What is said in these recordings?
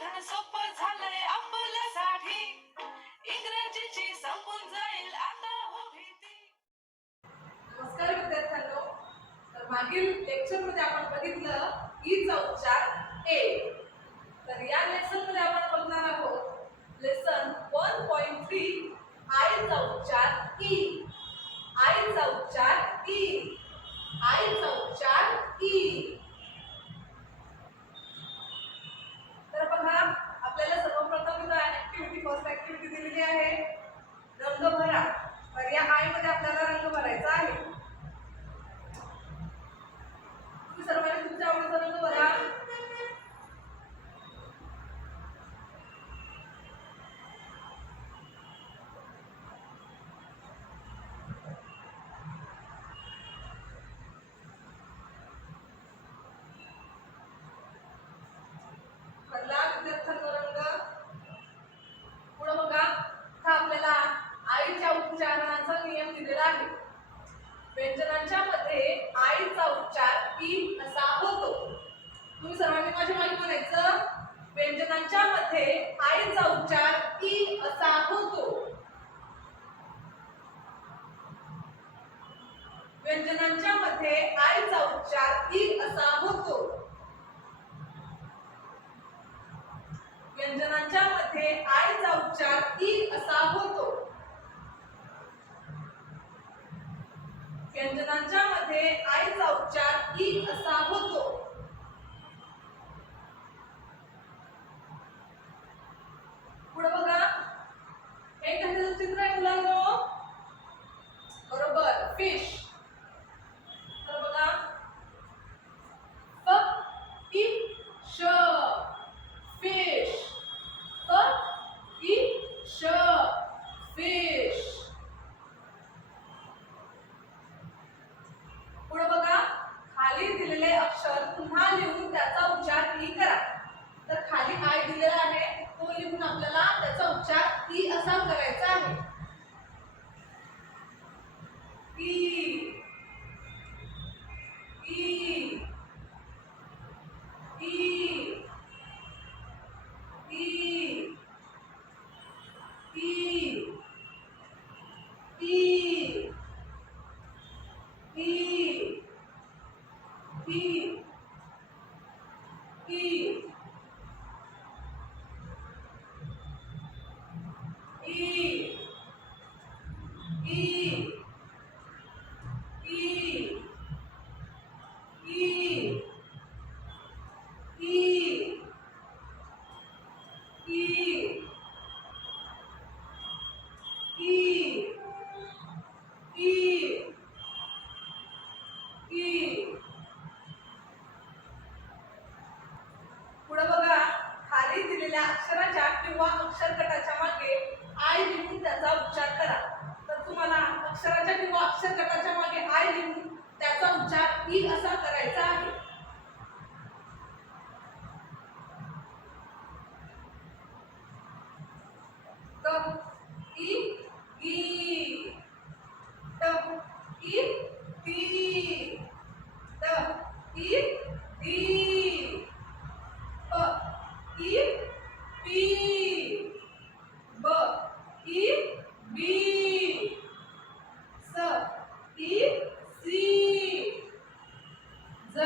लेखन सोपं झालंय आपल्यासाठी, इंग्रजीची संपून जाईल आता हो भीती. नमस्कार विद्यार्थ्यांनो, तर मागील लेक्चर मध्ये आपण बघितलं ईचा उच्चार ए. तर या लेसन मध्ये आपण बघणार आहोत लेसन 1.3 आईचा उच्चार ई. आईचा उच्चार ई. आईचा उच्चार ई. तर बघा, आपल्याला सर्वप्रथम इथं ऍक्टिव्हिटी फर्स्ट ऍक्टिव्हिटी दिलेली आहे रंग भरा. तर या आई मध्ये आपल्याला रंग भरायचा आहे. तुम्ही सर्वांनी तुमच्या आवडीचा रंग भरा. भरला विद्यार्थ्यांनो रंग. पुढे बघा, हा आपल्याला आईच्या उच्चारणाचा नियम दिलेला आहे. व्यंजनांच्या मध्ये आईचा उच्चार ई असा होतो. तुम्ही सर्वांनी माझ्या मागे म्हणायचं, व्यंजनांच्या मध्ये आईचा उच्चार ई असा होतो. व्यंजनांच्या मध्ये आईचा उच्चार ई असा होतो. व्यंजनांच्या मध्ये आईचा उच्चार ई असा होतो. व्यंजनांच्या मध्ये आईचा उच्चार ई असा होतो. पुढे बघा, एक घंट्याचं चित्र आहे मुलांनो. बरोबर, फिश. तर बघा, फ ई श, फिश. फ ई श, फिश. पुढे बघा, खाली दिलेले अक्षर पुन्हा लिहून त्याचा उच्चार ई करा. तर खाली आय दिलेला आहे, तो लिहून आपल्याला त्याचा उच्चार ई असा करायचा आहे. E, E, E, E, E, E, E, E, E, पुढे बघा, खाली दिलेल्या अक्षराच्या किंवा अक्षर गटाच्या मागे आय लिहून त्याचा उच्चार करा. तर तुम्हाला अक्षराच्या किंवा अक्षर गटाच्या मागे आय लिहून त्याचा उच्चार ई असा करायचा आहे. त ई ई, त ई ती, त ई ती, प ई पी, ब ई बी, स ई सी, ज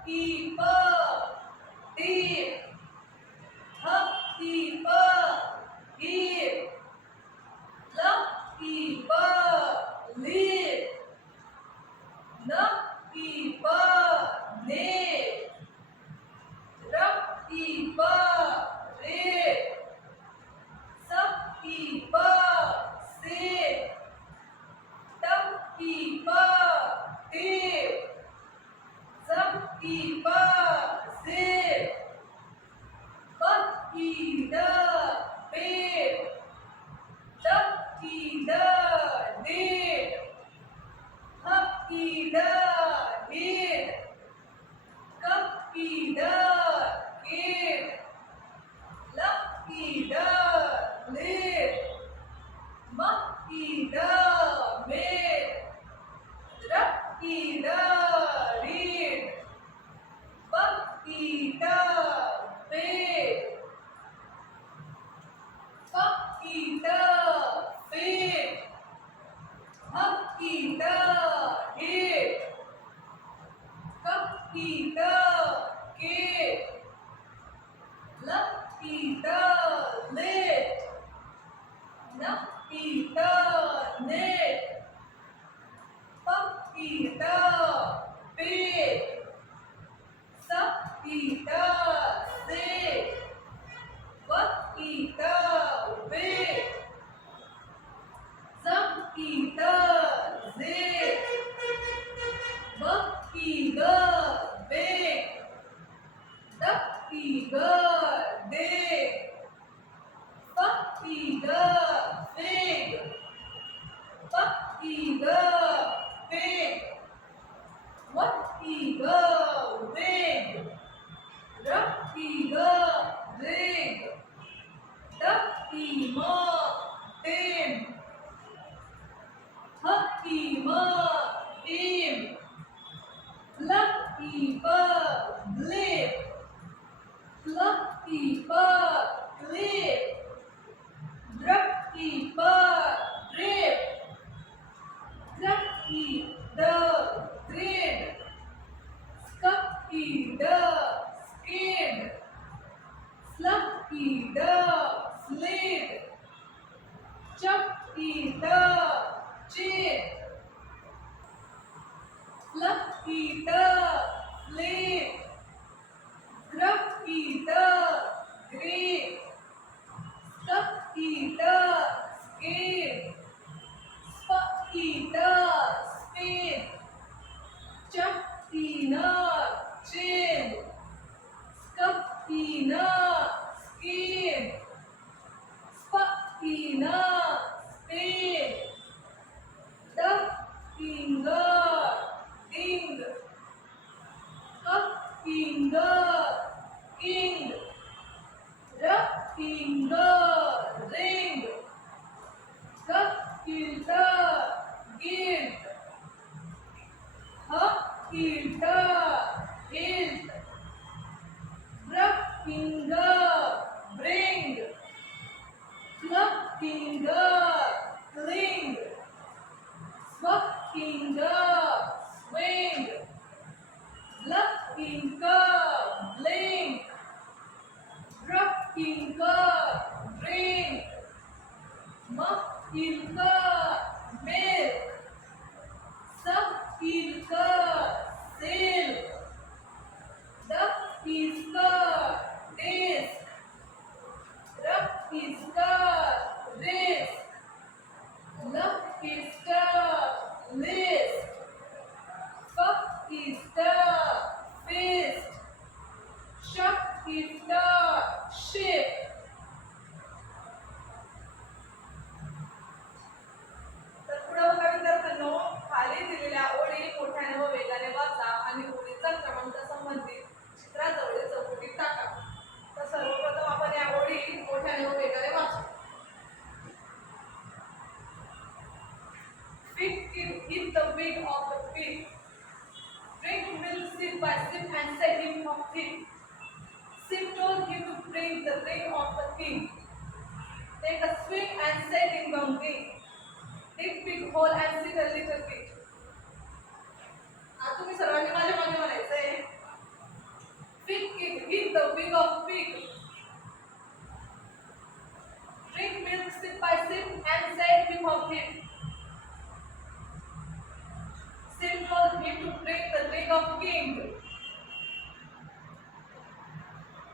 प टीप ह प हीप ल प लीप न प नेप र प रेप स प सेप ट प टेप ज प zip प ड पेप ड ड डेप ह ड हेड क ड केट ल ड लेट म ड मेट र ड रीड प ड पेट प ड फेट ह ड हेट क ड केट ल ड लेट न ड नेट प ड पेट स ड सेट व ड वेट ज ड जेट ब ड बेट ड ड डेट प ड फेग प ड पेग व ड वेग र ड रेग ड म टेम ह म टीम ल प ब्लिप ल प क्लिप द्र प ड्रिप ग्र ड ग्रिड स्क ड स्किड स्ल ड स्लिड च ड चिट ल ड फ्लिप ग्र ड ग्रीप sk ड स्किड स्प ड स्पीड च न चिन स्क न स्कीड स्प न स्पीड ड डिंग डिंग क डिंग किंग र डिंग रिंग ग गिल्ड गिल्ड ह गिल्ड हिल्ड ब्र डिंग ब्रिंग क्ल डिंग क्लिंग स्व डिंग स्विंग ल डिंग ब्लिंक र डिंग ड्रिंक म डिंग मिल्क स डिंग सिल्क द डिंग डिस्क र डिंग रिस्क ल डिंग लिस्ट फ डिंग फिस्ट श डिंग शिप तर पुढे बघा विद्यार्थ्यांनो, खाली दिलेल्या ओळी मोठ्याने व वेगाने वाचा आणि ओळीचा क्रमांक संबंधित चित्राजवळील चौकटीत टाका. तर सर्वप्रथम आपण या ओळी मोठ्याने व वेगाने वाचू. Pig can eat the wing of the pig. Drink milk sip by sip and set him of thick. Sip told him to bring the ring of the king. Take a swing and set him on ring. Dig big hole and sit a little bit. आता तुम्ही सर्वांनी माझ्या मागे म्हणायचंय.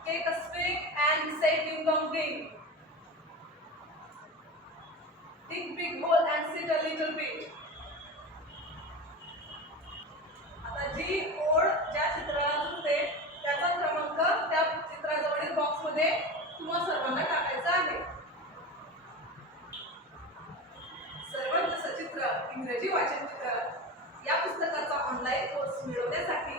Take a swing and say ding dong ding. Dig big hole and sit a little bit. आता जी ओळ ज्या चित्राला जुळते त्याचा क्रमांक त्या चित्राजवळील बॉक्समध्ये तुम्हा सर्वांना टाकायचा आहे. सर्वांचं सचित्र इंग्रजी वाचन चित्र या पुस्तकाचा ऑनलाईन कोर्स मिळवण्यासाठी